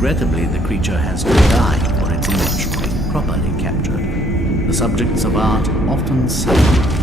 Regrettably, the creature has to die for its image to be properly captured. The subjects of art often suffer.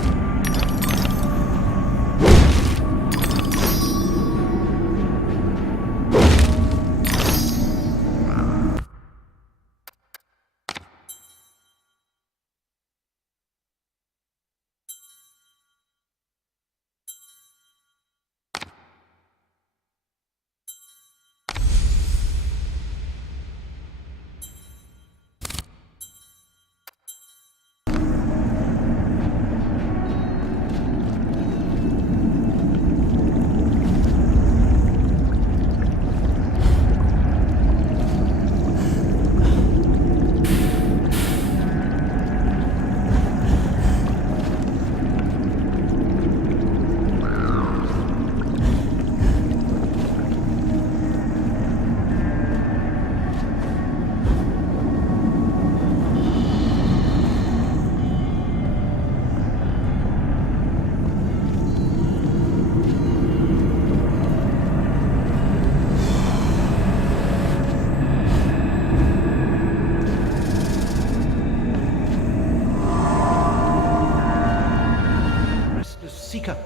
Seeker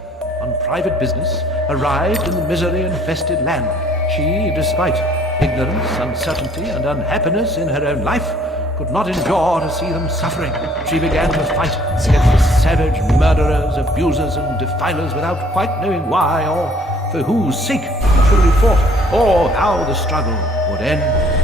on private business arrived in the misery-infested land. She, despite ignorance, uncertainty, and unhappiness in her own life, could not endure to see them suffering. She began to fight against the savage murderers, abusers, and defilers without quite knowing why or for whose sake she truly fought, or how the struggle would end.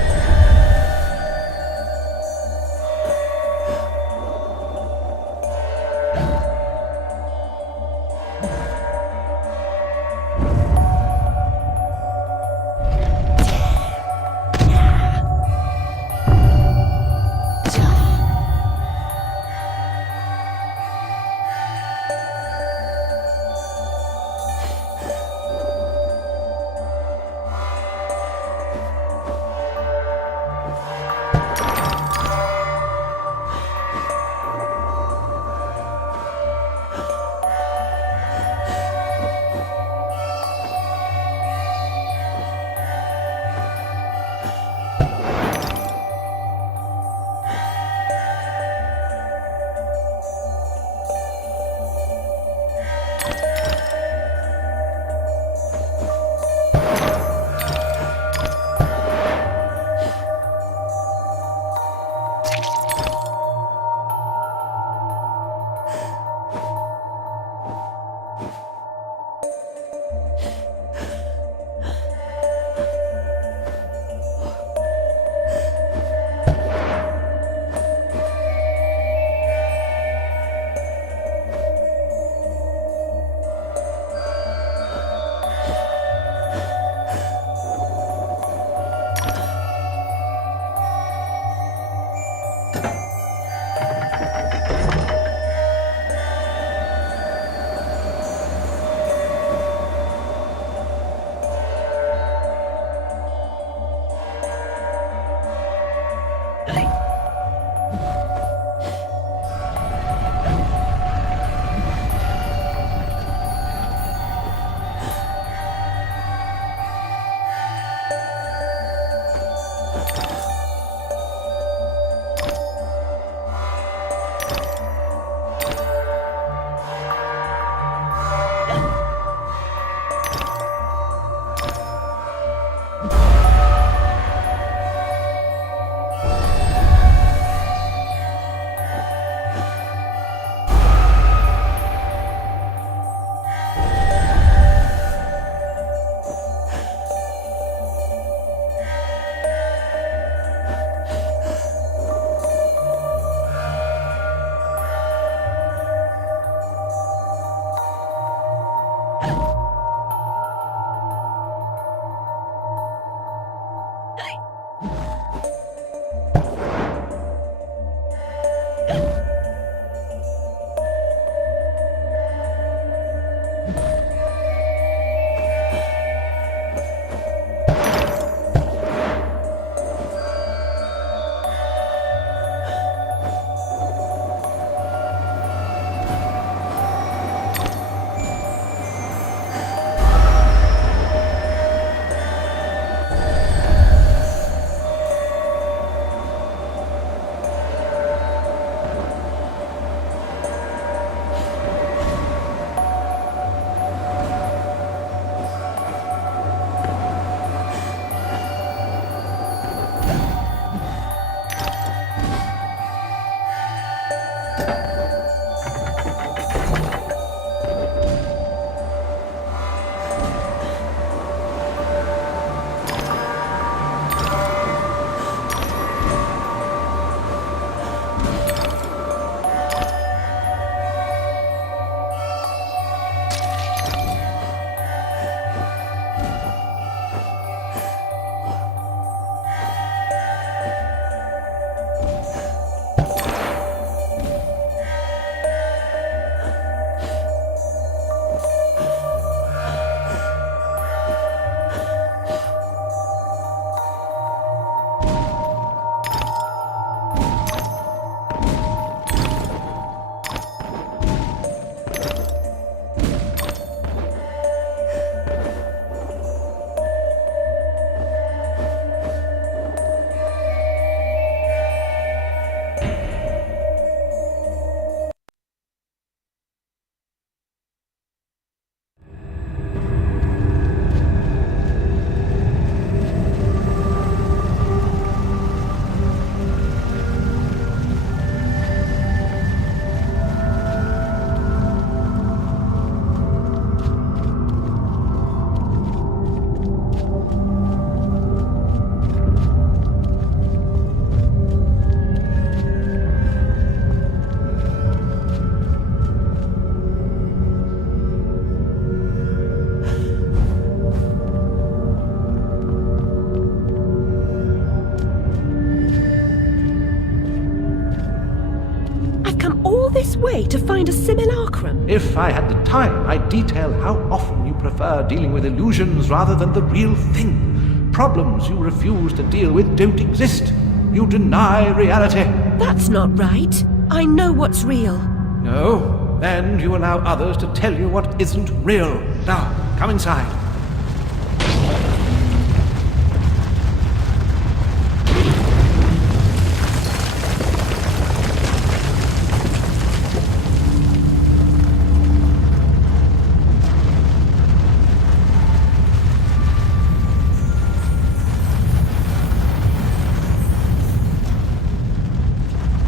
way to find a simulacrum? If I had the time, I'd detail how often you prefer dealing with illusions rather than the real thing. Problems you refuse to deal with don't exist. You deny reality. That's not right. I know what's real. No, and you allow others to tell you what isn't real. Now, come inside.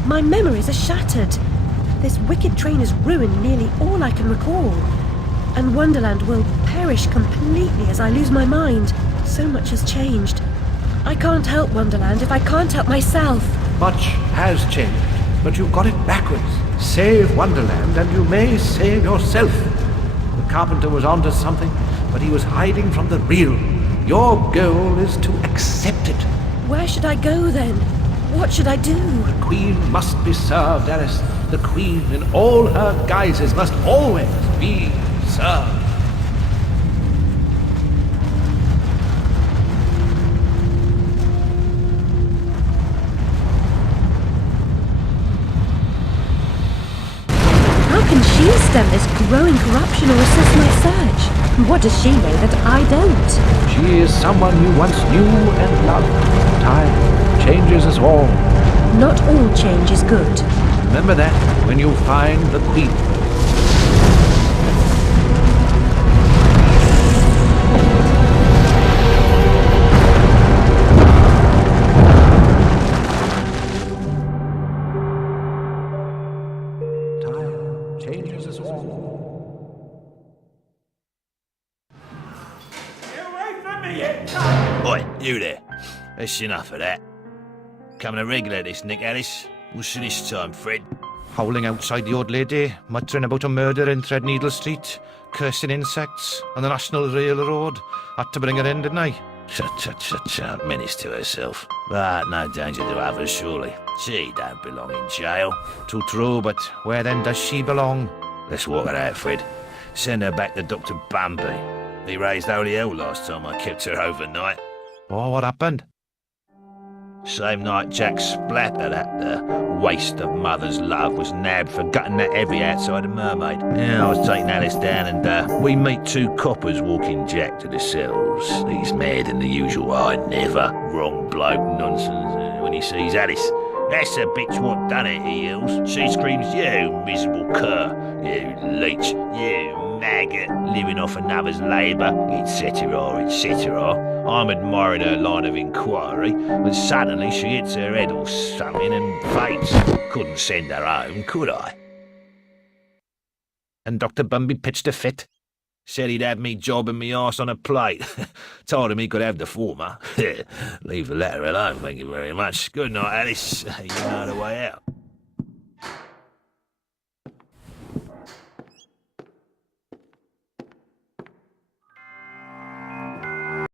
My memories are shattered. This wicked train has ruined nearly all I can recall. And Wonderland will perish completely as I lose my mind. So much has changed. I can't help Wonderland if I can't help myself. Much has changed, but you've got it backwards. Save Wonderland and you may save yourself. The carpenter was onto something, but he was hiding from the real. Your goal is to accept it. Where should I go then? What should I do? The Queen must be served, Alice. The Queen in all her guises must always be served. How can she stem this growing corruption or assist my search? What does she know that I don't? She is someone you once knew and loved. Time changes us all. Not all change is good. Remember that when you find the Queen. Time changes us all. Get away from me, Oi, you there. That's enough of that. Coming a regular this, Nick Alice. What's this time, Fred? Howling outside the old lady, muttering about a murder in Threadneedle Street, cursing insects on the National Railroad. Had to bring her in, didn't I? Shut, menace to herself. But no danger to others, surely. She don't belong in jail. Too true, but where then does she belong? Let's walk her out, Fred. Send her back to Dr. Bumby. He raised holy hell last time I kept her overnight. Oh, what happened? Same night Jack Splatter, that waste of mother's love, was nabbed for gutting that heavy outside a mermaid. Yeah, I was taking Alice down and we meet two coppers walking Jack to the cells. He's mad than the usual I never. Wrong bloke nonsense when he sees Alice. That's the bitch what done it, he yells. She screams, you miserable cur, you leech, you maggot, living off another's labour, etc., etc. I'm admiring her line of inquiry, but suddenly she hits her head or something and faints. Couldn't send her home, could I? And Dr. Bumby pitched a fit. Said he'd have me jobbing me arse on a plate. Told him he could have the former. Leave the latter alone, thank you very much. Good night, Alice. You know the way out.